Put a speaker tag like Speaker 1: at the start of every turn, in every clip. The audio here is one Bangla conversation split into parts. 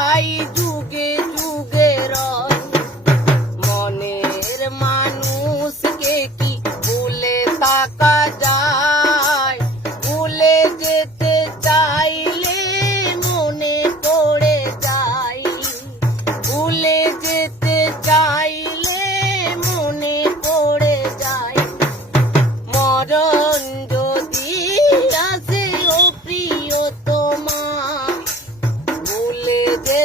Speaker 1: যাই যুগে যুগে মনের মানুষকে কি ভুলে থাকা যায়? ভুলে যেতে চাইলে মনে পড়ে যাই ভুলে যেতে চাইলে মনে পড়ে যায়। মরণ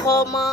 Speaker 1: ক্ষমা